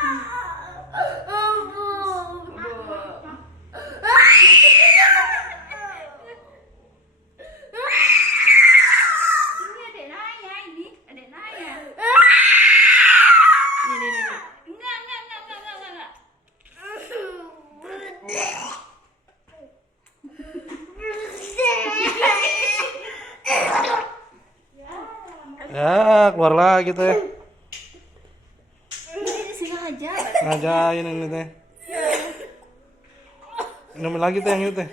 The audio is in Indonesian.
Adek Naya ini, adek Naya. Nih. Enggak. Ya, keluar lagi teh. Sini aja. Ngajain ini teh. Minum lagi teh yang itu teh.